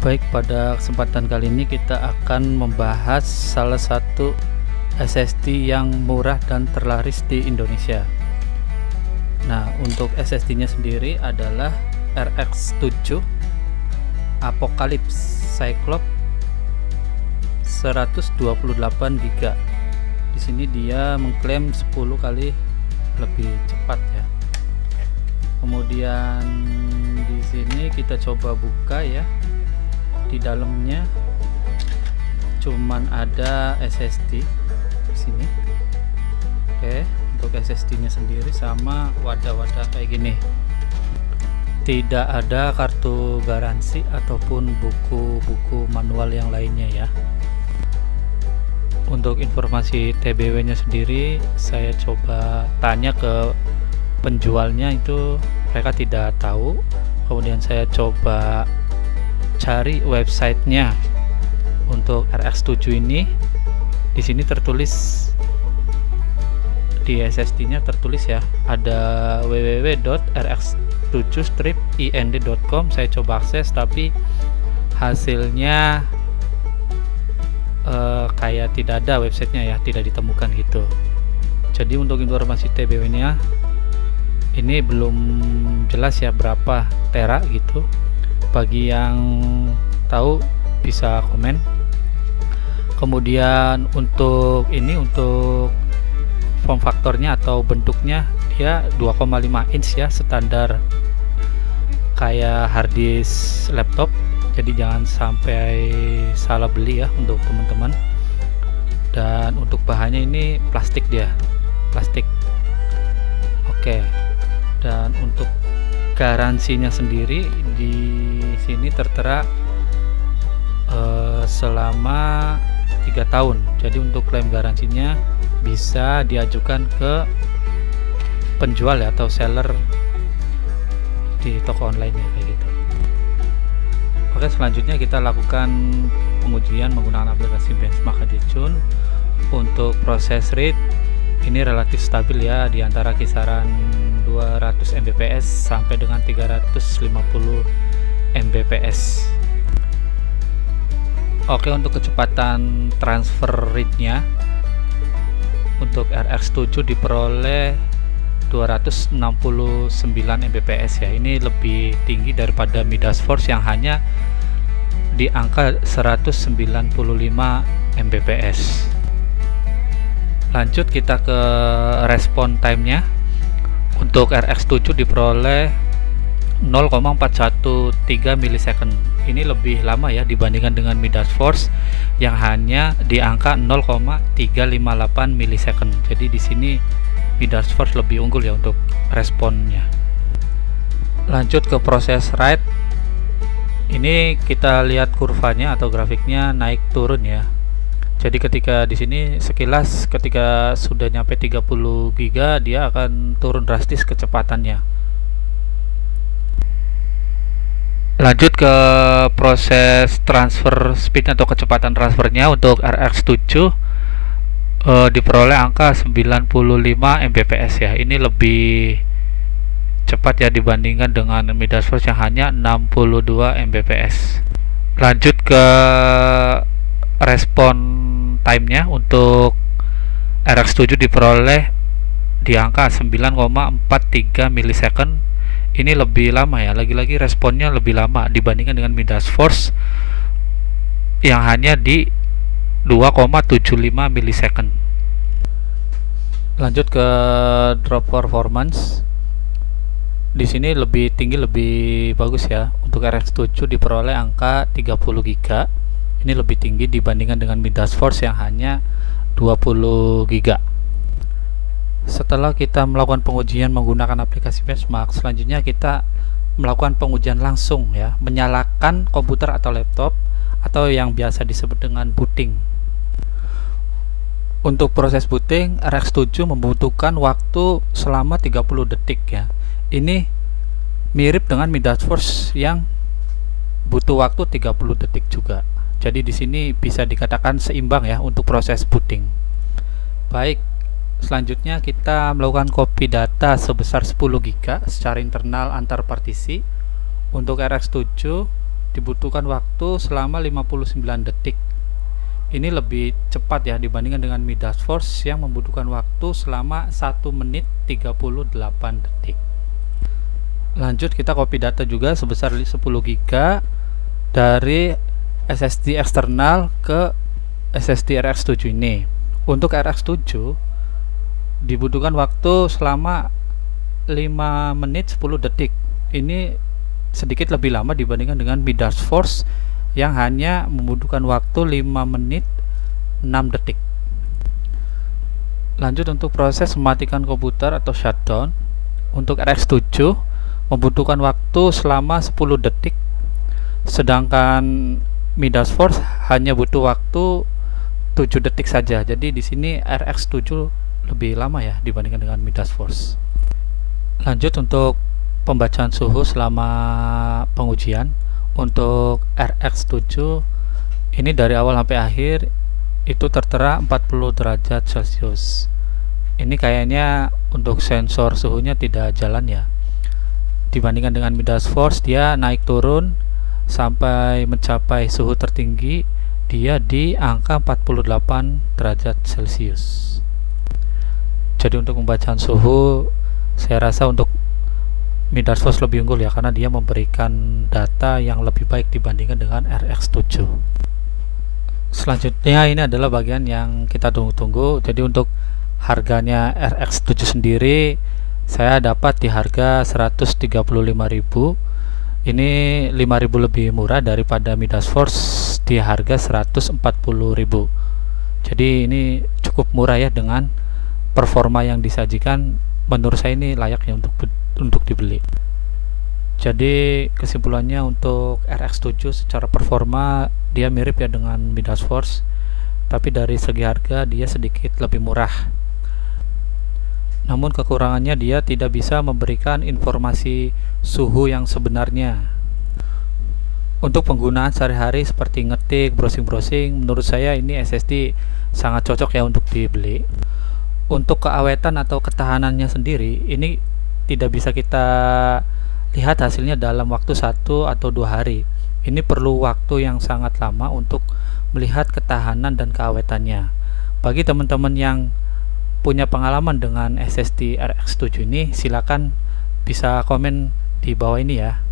Baik, pada kesempatan kali ini kita akan membahas salah satu SSD yang murah dan terlaris di Indonesia. Nah, untuk SSD-nya sendiri adalah RX 7 Apocalypse Cyclops 128 GB. Di sini dia mengklaim 10 kali lebih cepat ya. Kemudian di sini kita coba buka ya. Di dalamnya cuman ada SSD di sini. Oke, untuk SSD-nya sendiri sama wadah-wadah kayak gini. Tidak ada kartu garansi ataupun buku-buku manual yang lainnya ya. Untuk informasi TBW-nya sendiri, saya coba tanya ke penjualnya, itu mereka tidak tahu. Kemudian saya coba cari websitenya untuk RX 7 ini. Di sini tertulis, di SSD-nya tertulis ya, ada www.rx7-ind.com. Saya coba akses tapi hasilnya kayak tidak ada websitenya ya, tidak ditemukan gitu. Jadi untuk informasi TBW-nya ini belum jelas ya berapa tera gitu. Bagi yang tahu bisa komen. Kemudian untuk ini, untuk form faktornya atau bentuknya, dia 2,5 inch ya, standar kayak harddisk laptop. Jadi jangan sampai salah beli ya untuk teman-teman. Dan untuk bahannya ini plastik, dia plastik. Oke. Dan untuk garansinya sendiri di sini tertera selama 3 tahun. Jadi untuk klaim garansinya bisa diajukan ke penjual ya, atau seller di toko online ya, kayak gitu. Oke, selanjutnya kita lakukan pengujian menggunakan aplikasi Benchmark Adicun. Untuk proses read ini relatif stabil ya, di antara kisaran 200 Mbps sampai dengan 350 Mbps. Oke, untuk kecepatan transfer read-nya untuk RX 7 diperoleh 269 Mbps ya. Ini lebih tinggi daripada Midas Force yang hanya di angka 195 Mbps. Lanjut kita ke respon time-nya. Untuk RX 7 diperoleh 0,413 milisecond. Ini lebih lama ya dibandingkan dengan Midas Force yang hanya di angka 0,358 milisecond. Jadi di sini Midas Force lebih unggul ya untuk responnya. Lanjut ke proses write. Ini kita lihat kurvanya atau grafiknya naik turun ya. Jadi ketika di sini sekilas ketika sudah nyampe 30 GB dia akan turun drastis kecepatannya. Lanjut ke proses transfer speed atau kecepatan transfernya. Untuk RX 7 diperoleh angka 95 Mbps ya. Ini lebih cepat ya dibandingkan dengan Midas Force yang hanya 62 Mbps. Lanjut ke respon time-nya. Untuk RX 7 diperoleh di angka 9,43 milisecond. Ini lebih lama ya, lagi-lagi responnya lebih lama dibandingkan dengan Midas Force yang hanya di 2,75 milisecond. Lanjut ke drop performance. Di sini lebih tinggi, lebih bagus ya. Untuk RX 7 diperoleh angka 30 GB. Ini lebih tinggi dibandingkan dengan Midas Force yang hanya 20 GB. Setelah kita melakukan pengujian menggunakan aplikasi Benchmark, selanjutnya kita melakukan pengujian langsung ya, menyalakan komputer atau laptop atau yang biasa disebut dengan booting. Untuk proses booting, RX 7 membutuhkan waktu selama 30 detik ya. Ini mirip dengan Midas Force yang butuh waktu 30 detik juga. Jadi di sini bisa dikatakan seimbang ya untuk proses booting. Baik, selanjutnya kita melakukan copy data sebesar 10 GB secara internal antar partisi. Untuk RX 7 dibutuhkan waktu selama 59 detik. Ini lebih cepat ya dibandingkan dengan Midas Force yang membutuhkan waktu selama 1 menit 38 detik. Lanjut, kita copy data juga sebesar 10 GB dari SSD eksternal ke SSD RX 7 ini. Untuk RX 7 dibutuhkan waktu selama 5 menit 10 detik. Ini sedikit lebih lama dibandingkan dengan Midas Force yang hanya membutuhkan waktu 5 menit 6 detik. Lanjut, untuk proses mematikan komputer atau shutdown, untuk RX 7 membutuhkan waktu selama 10 detik, sedangkan Midas Force hanya butuh waktu 7 detik saja. Jadi di sini RX 7 lebih lama ya dibandingkan dengan Midas Force. Lanjut, untuk pembacaan suhu selama pengujian, untuk RX 7 ini dari awal sampai akhir itu tertera 40 derajat Celcius. Ini kayaknya untuk sensor suhunya tidak jalan ya. Dibandingkan dengan Midas Force, dia naik turun sampai mencapai suhu tertinggi dia di angka 48 derajat Celcius. Jadi untuk pembacaan suhu saya rasa untuk Midas Force lebih unggul ya, karena dia memberikan data yang lebih baik dibandingkan dengan RX 7. Selanjutnya ini adalah bagian yang kita tunggu-tunggu. Jadi untuk harganya RX 7 sendiri saya dapat di harga 135.000. Ini 5.000 lebih murah daripada Midas Force di harga 140.000. Jadi ini cukup murah ya, dengan performa yang disajikan menurut saya ini layaknya untuk dibeli. Jadi kesimpulannya untuk RX 7 secara performa dia mirip ya dengan Midas Force, tapi dari segi harga dia sedikit lebih murah. Namun kekurangannya dia tidak bisa memberikan informasi suhu yang sebenarnya. Untuk penggunaan sehari-hari seperti ngetik, browsing-browsing, menurut saya ini SSD sangat cocok ya untuk dibeli. Untuk keawetan atau ketahanannya sendiri ini tidak bisa kita lihat hasilnya dalam waktu 1 atau 2 hari. Ini perlu waktu yang sangat lama untuk melihat ketahanan dan keawetannya. Bagi teman-teman yang punya pengalaman dengan SSD RX 7 ini, silakan bisa komen di bawah ini ya.